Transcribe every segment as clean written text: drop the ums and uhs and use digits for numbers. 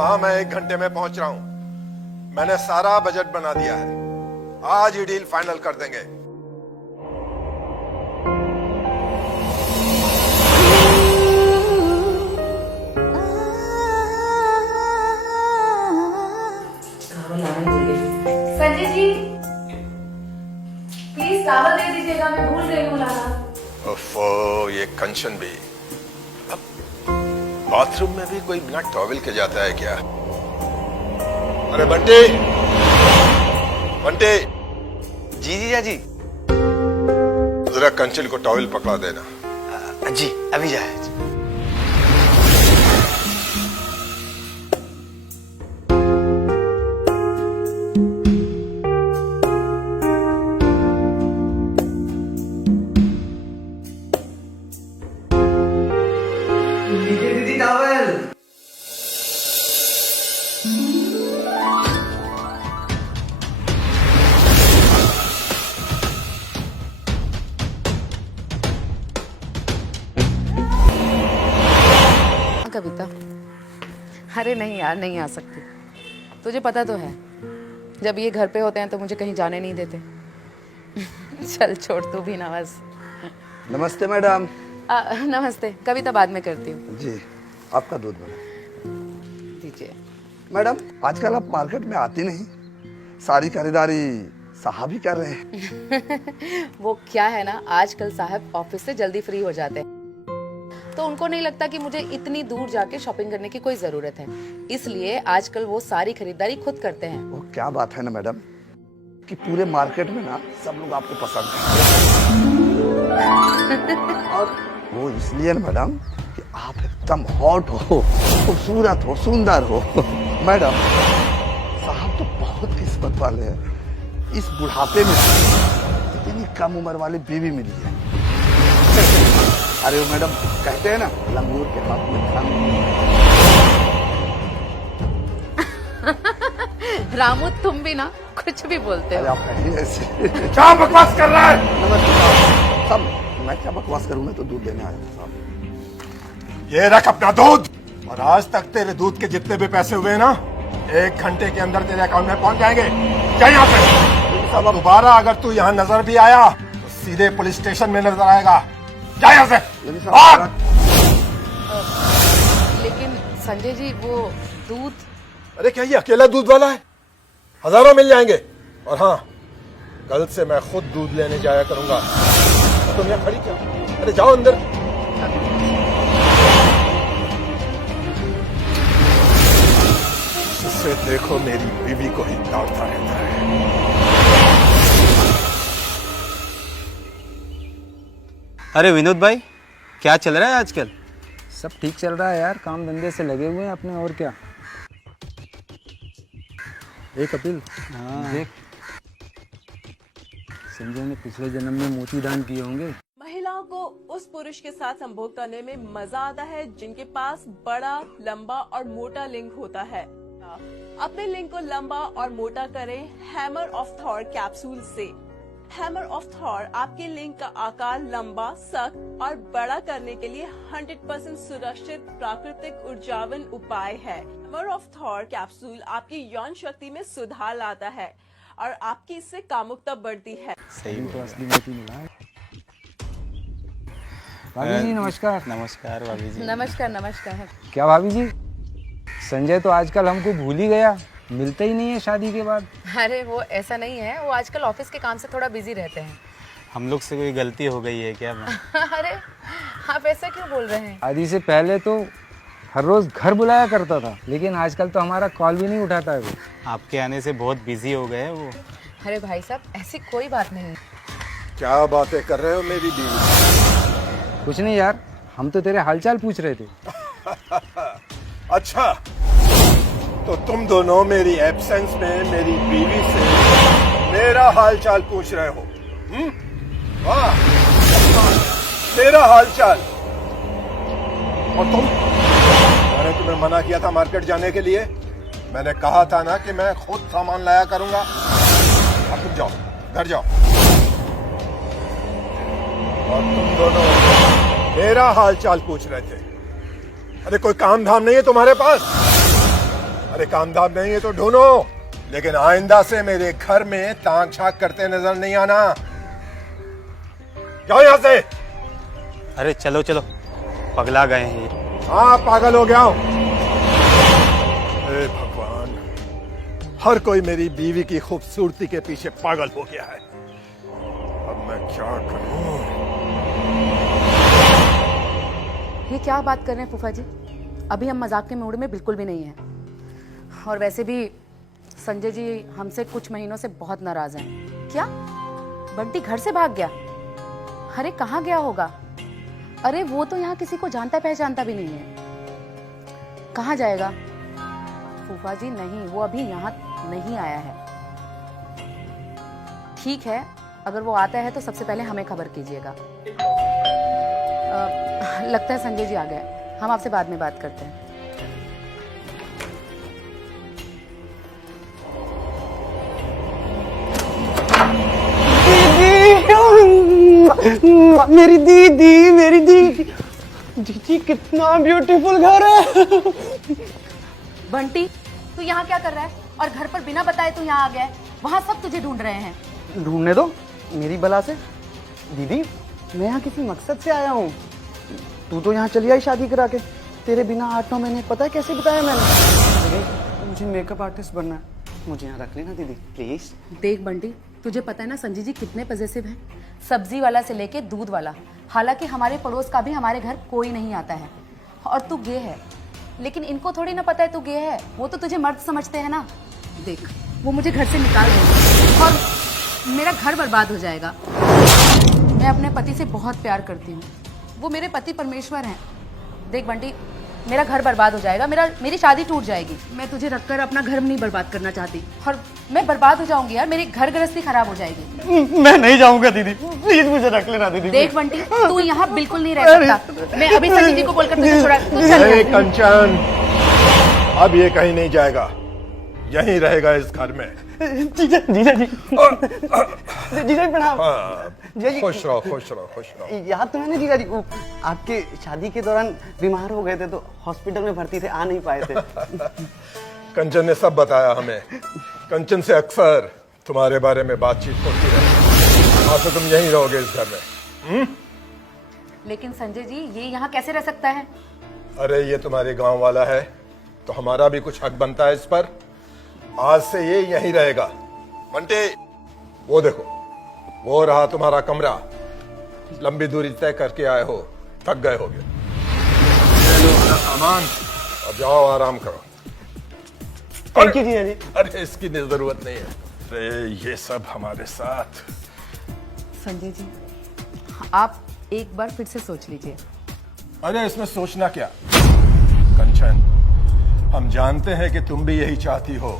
हाँ, मैं 1 घंटे में पहुंच रहा हूं। मैंने सारा बजट बना दिया है। आज ही डील फाइनल कर देंगे। संजय जी प्लीज टावल दे दीजिएगा, मैं भूल गई हूँ लाना। ओफो, ये कंचन भी। अब बाथरूम में भी कोई बिना टॉवल के जाता है क्या? अरे बंटी, बंटी। जी जीजा जी। जरा कंचन को टॉवल पकड़ा देना। जी अभी जाए। दीदी टावल। कविता, अरे नहीं यार, नहीं आ सकती। तुझे पता तो है, जब ये घर पे होते हैं तो मुझे कहीं जाने नहीं देते। चल छोड़, तू भी ना बस। नमस्ते मैडम। नमस्ते। कविता बाद में करती हूँ। जी, आपका दूध बना दीजिए। मैडम। आजकल आप मार्केट में आती नहीं, सारी खरीदारी साहब ही कर रहे हैं। वो क्या है ना, आजकल साहब ऑफिस से जल्दी फ्री हो जाते हैं, तो उनको नहीं लगता कि मुझे इतनी दूर जाके शॉपिंग करने की कोई जरूरत है, इसलिए आजकल वो सारी खरीदारी खुद करते हैं। वो क्या बात है ना मैडम कि पूरे मार्केट में ना सब लोग आपको पसंद करते हैं। और वो इसलिए ना मैडम कि आप एकदम हॉट हो, खूबसूरत हो, सुंदर हो। मैडम साहब तो बहुत किस्मत वाले हैं, इस बुढ़ापे में इतनी कम उम्र वाली बीवी मिली है। अरे वो मैडम कहते हैं ना, लंगूर के हाथ में रामू, तुम भी ना कुछ भी बोलते हो। आप कहिए ऐसे। क्या बकवास कर रहा है? नमस्ते साहब। मैं क्या बकवास करूं, मैं तो दूध लेने आया था साहब। ये रख अपना दूध। और आज तक तेरे दूध के जितने भी पैसे हुए ना, 1 घंटे के अंदर तेरे अकाउंट में पहुंच जाएंगे। क्या यहाँ पे? अब दोबारा अगर तू यहाँ नजर भी आया तो सीधे पुलिस स्टेशन में नजर आएगा। जा यहाँ से। लेकिन संजय जी, वो दूध। अरे क्या ये अकेला दूध वाला है? हजारों मिल जाएंगे। और हाँ, कल से मैं खुद दूध लेने जाया करूंगा। तो तुम यहाँ खड़ी क्या? अरे जाओ अंदर। इससे देखो, मेरी बीवी को ही डांटता रहता है। अरे विनोद भाई, क्या चल रहा है आजकल? सब ठीक चल रहा है यार, काम धंधे से लगे हुए हैं अपने, और क्या। एक कपिल, हाँ। देख, संजय ने पिछले जन्म में मोती दान किए होंगे। महिलाओं को उस पुरुष के साथ संभोग करने में मजा आता है जिनके पास बड़ा, लंबा और मोटा लिंग होता है। अपने लिंग को लंबा और मोटा करें हैमर ऑफ थॉर कैप्सूल से। हैमर ऑफ थॉर आपके लिंग का आकार लंबा, सख्त और बड़ा करने के लिए 100% सुरक्षित प्राकृतिक ऊर्जावन उपाय है। हैमर ऑफ थॉर कैप्सूल आपकी यौन शक्ति में सुधार लाता है और आपकी इससे कामुकता बढ़ती है। सही तो असली मोती मिला है। भाभी जी नमस्कार। नमस्कार भाभी जी। नमस्कार। नमस्कार। क्या भाभी जी, संजय तो आजकल हमको भूल ही गया, मिलते ही नहीं है शादी के बाद। अरे वो ऐसा नहीं है, वो आजकल ऑफिस के काम से थोड़ा बिजी रहते हैं। हम लोग से कोई गलती हो गई है क्या? अरे आप ऐसा क्यों बोल रहे हैं? शादी से पहले तो हर रोज घर बुलाया करता था, लेकिन आजकल तो हमारा कॉल भी नहीं उठाता है वो। आपके आने से बहुत बिजी हो गए वो। अरे भाई साहब, ऐसी कोई बात नहीं। क्या बातें कर रहे हो मेरी बीवी? कुछ नहीं यार, हम तो तेरे हालचाल पूछ रहे थे। अच्छा, तो तुम दोनों मेरी एब्सेंस में मेरी बीवी से मेरा हालचाल पूछ रहे हो? वाह, मेरा हालचाल। और तुम? मैंने तुम्हें मना किया था मार्केट जाने के लिए। मैंने कहा था ना कि मैं खुद सामान लाया करूंगा। अब तुम जाओ, घर जाओ। और तुम दोनों मेरा हालचाल पूछ रहे थे। अरे कोई काम धाम नहीं है तुम्हारे पास? अरे कामयाब नहीं है तो ढूंढो, लेकिन आइंदा से मेरे घर में ताक झांक करते नजर नहीं आना। जाओ यहां से। अरे चलो चलो, पगला गए हैं ये। हाँ, पागल हो गया हूं। हे भगवान, हर कोई मेरी बीवी की खूबसूरती के पीछे पागल हो गया है। अब मैं क्या करूं? ये क्या बात कर रहे हैं फूफा जी? अभी हम मजाक के मूड में बिल्कुल भी नहीं हैं। और वैसे भी संजय जी हमसे कुछ महीनों से बहुत नाराज हैं। क्या बंटी घर से भाग गया? अरे कहाँ गया होगा? अरे वो तो यहाँ किसी को जानता पहचानता भी नहीं है। कहाँ जाएगा? फूफा जी नहीं, वो अभी यहाँ नहीं आया है। ठीक है, अगर वो आता है तो सबसे पहले हमें खबर कीजिएगा। लगता है संजय जी आ गए। हम आपसे बाद में बात करते हैं। मेरी दीदी, मेरी दीदी, दीदी कितना ब्यूटीफुल घर है। बंटी, तू यहाँ क्या कर रहा है? और घर पर बिना बताए तू यहाँ आ गया है। वहाँ सब तुझे ढूंढ रहे हैं। ढूंढने दो मेरी बला से। दीदी मैं यहाँ किसी मकसद से आया हूँ। तू तो यहाँ चली आई शादी करा के। तेरे बिना 8-9 महीने पता है कैसे बिताया मैंने। दीदी मुझे मेकअप आर्टिस्ट बनना है, मुझे यहाँ रख लेना दीदी प्लीज। देख बंटी, तुझे पता है ना संजय जी कितने पजेसिव हैं। सब्जी वाला से लेके दूध वाला। हालांकि हमारे पड़ोस का भी हमारे घर कोई नहीं आता है। और तू गे है, लेकिन इनको थोड़ी ना पता है तू गे है। वो तो तुझे मर्द समझते हैं ना। देख, वो मुझे घर से निकाल देंगे और मेरा घर बर्बाद हो जाएगा। मैं अपने पति से बहुत प्यार करती हूँ। वो मेरे पति परमेश्वर हैं। देख बंटी, मेरा घर बर्बाद हो जाएगा, मेरी शादी टूट जाएगी। मैं तुझे रखकर अपना घर नहीं बर्बाद करना चाहती। और मैं बर्बाद हो जाऊंगी यार, मेरी घर गृहस्थी खराब हो जाएगी। मैं नहीं जाऊंगा दीदी, प्लीज मुझे रख लेना दीदी। देख बंटी, तू यहाँ बिल्कुल नहीं रह सकता। मैं अभी संजय जी को बोलकर तुझे छुड़ा। तू चल हे यहाँ। कंचन, अब ये कहीं नहीं जाएगा, यहीं रहेगा इस घर में। जीजा जी, जीजा जी प्रणाम। हाँ, जीजा जी खुश रहो, खुश रहो, खुश रहो। याद तो है ना जीजा जी, वो आपके शादी के दौरान बीमार हो गए थे तो हॉस्पिटल में भर्ती थे, आ नहीं पाए थे। कंचन ने सब बताया हमें। कंचन से अक्सर तुम्हारे बारे में बातचीत होती है। हाँ, तो तुम यहीं रहोगे इस घर में। लेकिन संजय जी, ये यहाँ कैसे रह सकता है? अरे ये तुम्हारे गांव वाला है तो हमारा भी कुछ हक बनता है इस पर। आज से ये यहीं रहेगा। बंटे, वो देखो, वो रहा तुम्हारा कमरा। लंबी दूरी तय करके आए हो, थक गए होगे। ले लो अपना सामान और जाओ आराम करो। थैंक यू जीजा जी। अरे इसकी जरूरत नहीं है। अरे ये सब हमारे साथ। संजय जी, आप एक बार फिर से सोच लीजिए। अरे इसमें सोचना क्या कंचन, हम जानते हैं कि तुम भी यही चाहती हो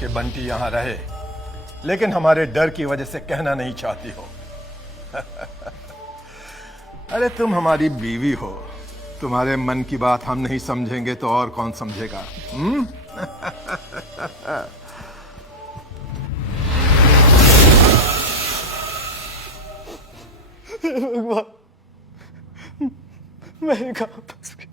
कि बंटी यहां रहे, लेकिन हमारे डर की वजह से कहना नहीं चाहती हो। अरे तुम हमारी बीवी हो, तुम्हारे मन की बात हम नहीं समझेंगे तो और कौन समझेगा? भगवान, मैं कहाँ फंस गया।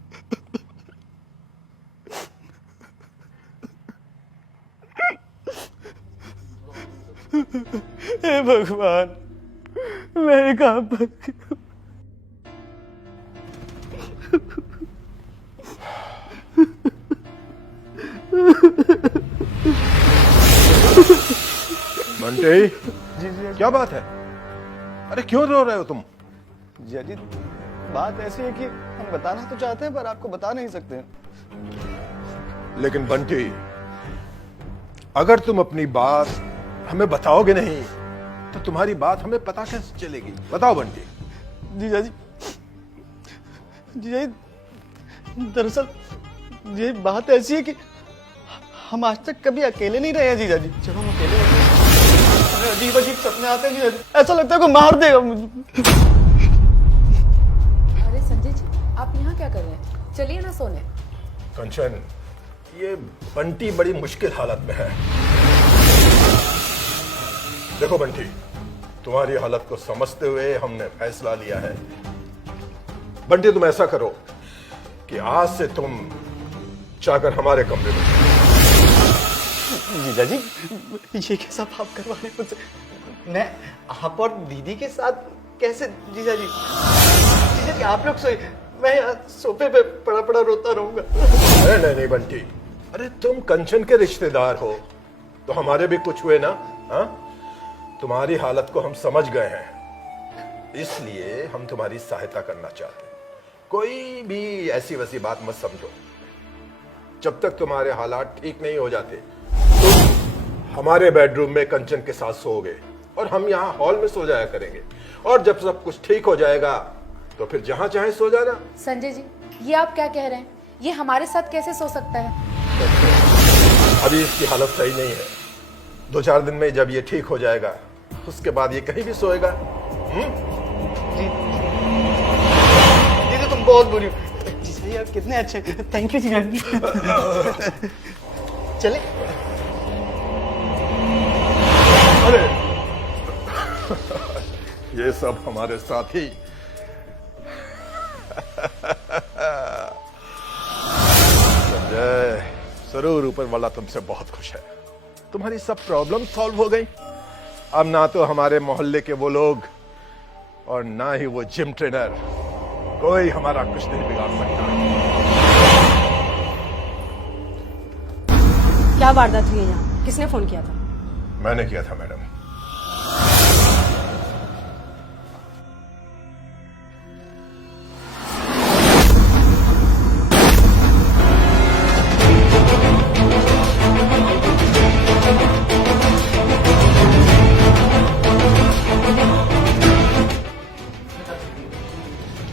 हे भगवान, मैं कहाँ फंस गया। बंटी, क्या बात है? अरे क्यों रो रहे हो तुम? जीजा जी, बात ऐसी है कि हम बताना तो चाहते हैं पर आपको बता नहीं सकते। लेकिन बंटी, अगर तुम अपनी बात हमें बताओगे नहीं तो तुम्हारी बात हमें पता कैसे चलेगी? बताओ बंटी। जीजा जी, जीजा जी, दरअसल ये बात ऐसी है कि हम आज तक कभी अकेले नहीं रहे हैं जीजा जी। जब हम अकेले होते हैं हमें अजीब अजीब सपने आते हैं जीजा जी, ऐसा लगता है कोई मार देगा मुझे। अरे संजय जी, आप यहाँ क्या कर रहे हैं? चलिए ना सोने। कंचन, ये बंटी बड़ी मुश्किल हालत में है। देखो बंटी, तुम्हारी हालत को समझते हुए हमने फैसला लिया है। बंटी, तुम ऐसा करो कि आज से तुम जाकर हमारे कमरे में जीजा जी ये कैसा पाप करवा रहे हैं मुझसे? मैं आप और दीदी के साथ कैसे? जीजा जी आप लोग सोए, मैं यहाँ सोफे पे पड़ा पड़ा रोता रहूंगा। अरे नहीं बंटी, अरे तुम कंचन के रिश्तेदार हो तो हमारे भी कुछ हुए ना। हाँ, तुम्हारी हालत को हम समझ गए हैं, इसलिए हम तुम्हारी सहायता करना चाहते हैं। कोई भी ऐसी वैसी बात मत समझो। जब तक तुम्हारे हालात ठीक नहीं हो जाते तुम हमारे बेडरूम में कंचन के साथ सोओगे और हम यहाँ हॉल में सो जाया करेंगे, और जब सब कुछ ठीक हो जाएगा तो फिर जहां चाहे सो जाना। संजय जी, ये आप क्या कह रहे हैं? ये हमारे साथ कैसे सो सकता है? अभी इसकी हालत सही नहीं है। 2-4 दिन में जब ये ठीक हो जाएगा उसके बाद ये कहीं भी सोएगा। दीदी तुम बहुत बुरी हो। जीजा जी आप कितने अच्छे, थैंक यू जीजा जी। चले अरे ये सब हमारे साथ ही संजय, जरूर ऊपर वाला तुमसे बहुत खुश है। तुम्हारी सब प्रॉब्लम सॉल्व हो गई। अब ना तो हमारे मोहल्ले के वो लोग और ना ही वो जिम ट्रेनर, कोई हमारा कुछ नहीं बिगाड़ सकता। क्या वारदात हुई है यहाँ? किसने फोन किया था? मैंने किया था मैडम।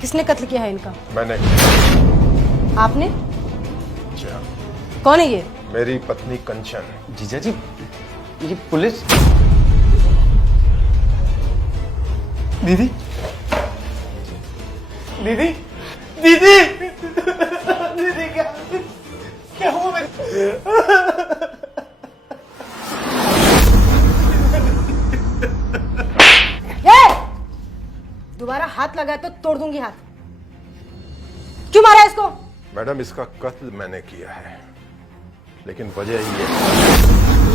किसने कत्ल किया है इनका? मैंने। आपने? जी हाँ। कौन है ये? मेरी पत्नी कंचन। जीजा जी ये पुलिस। दीदी दीदी दीदी दीदी क्या हुआ मेरे? दोबारा हाथ लगाए तो तोड़ दूंगी हाथ। क्यों मारा इसको? मैडम इसका कत्ल मैंने किया है, लेकिन वजह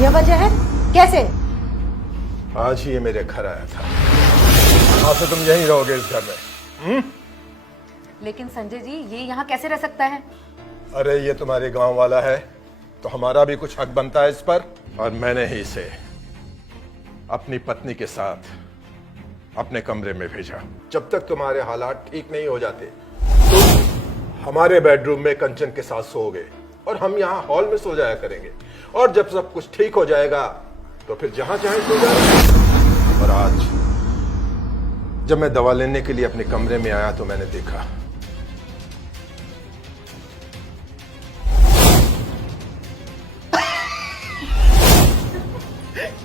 ये वजह है? कैसे? आज ही ये मेरे घर आया था। आज से तुम यहीं रहोगे इस घर में। लेकिन संजय जी, ये यहाँ कैसे रह सकता है? अरे ये तुम्हारे गांव वाला है तो हमारा भी कुछ हक बनता है इस पर, और मैंने ही इसे अपनी पत्नी के साथ अपने कमरे में भेजा। जब तक तुम्हारे हालात ठीक नहीं हो जाते तुम हमारे बेडरूम में कंचन के साथ सोओगे और हम यहाँ हॉल में सो जाया करेंगे, और जब सब कुछ ठीक हो जाएगा तो फिर जहां चाहे सो जाना। और आज जब मैं दवा लेने के लिए अपने कमरे में आया तो मैंने देखा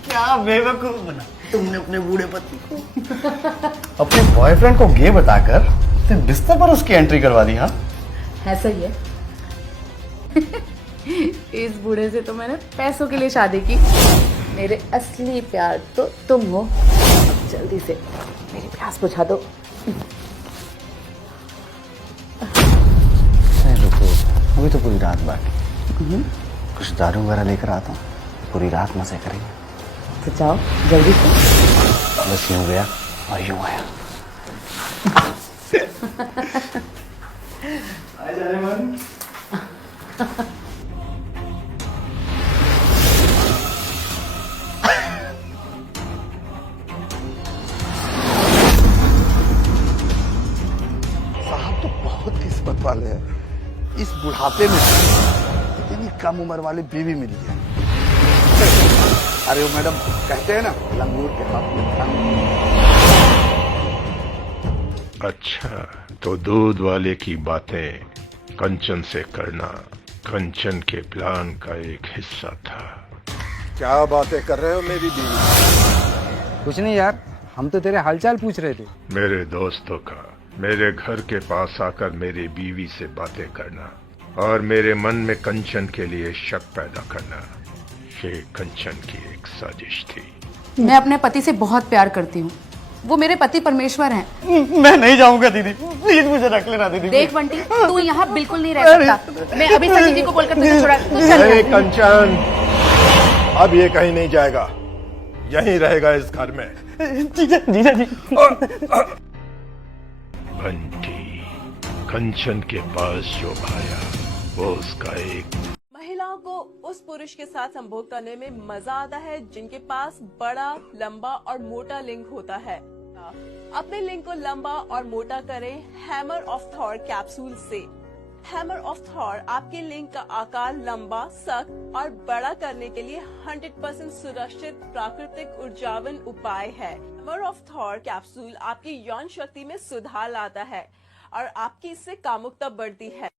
क्या बेवकूफ बना तुमने अपने बूढ़े पति को। अपने बॉयफ्रेंड को गे बताकर फिर बिस्तर पर उसकी एंट्री करवा दी। हाँ ऐसा ही है। इस बूढ़े से तो मैंने पैसों के लिए शादी की। मेरे असली प्यार तो तुम हो। अब जल्दी से मेरी प्यास बुझा दो। रुको, अभी तो पूरी रात बाकी। कुछ दारू वगैरह लेकर आता हूँ, पूरी रात मजे करेंगे। तो जाओ जल्दी से। बस यूं गया और यूं आया। साहब तो बहुत किस्मत वाले हैं, इस बुढ़ापे में इतनी कम उम्र वाली बीवी मिली है। अरे वो मैडम कहते हैं ना, लंगूर के हाथ में रंग। अच्छा, तो दूध वाले की बातें कंचन से करना कंचन के प्लान का एक हिस्सा था। क्या बातें कर रहे हो मेरी बीवी? कुछ नहीं यार, हम तो तेरे हालचाल पूछ रहे थे। मेरे दोस्तों का मेरे घर के पास आकर मेरी बीवी से बातें करना और मेरे मन में कंचन के लिए शक पैदा करना, ये कंचन की एक साजिश थी। मैं अपने पति से बहुत प्यार करती हूँ। वो मेरे पति परमेश्वर हैं। मैं नहीं जाऊंगा दीदी, प्लीज मुझे रख लेना दीदी। देख बंटी, तू यहाँ बिल्कुल नहीं रह सकता। मैं अभी संजय जी को बोलकर तुझे छुड़ा। तू चल। कंचन अब ये कहीं नहीं जाएगा, यहीं रहेगा इस घर में। जीजा जीजा जी बंटी कंचन के पास जो भाया वो उसका एक। महिलाओं को उस पुरुष के साथ संभोग करने में मजा आता है जिनके पास बड़ा, लंबा और मोटा लिंग होता है। अपने लिंग को लंबा और मोटा करें हैमर ऑफ थॉर कैप्सूल से। हैमर ऑफ थॉर आपके लिंग का आकार लंबा, सख्त और बड़ा करने के लिए 100% सुरक्षित प्राकृतिक ऊर्जावन उपाय है। हैमर ऑफ थॉर कैप्सूल आपकी यौन शक्ति में सुधार लाता है और आपकी इससे कामुकता बढ़ती है।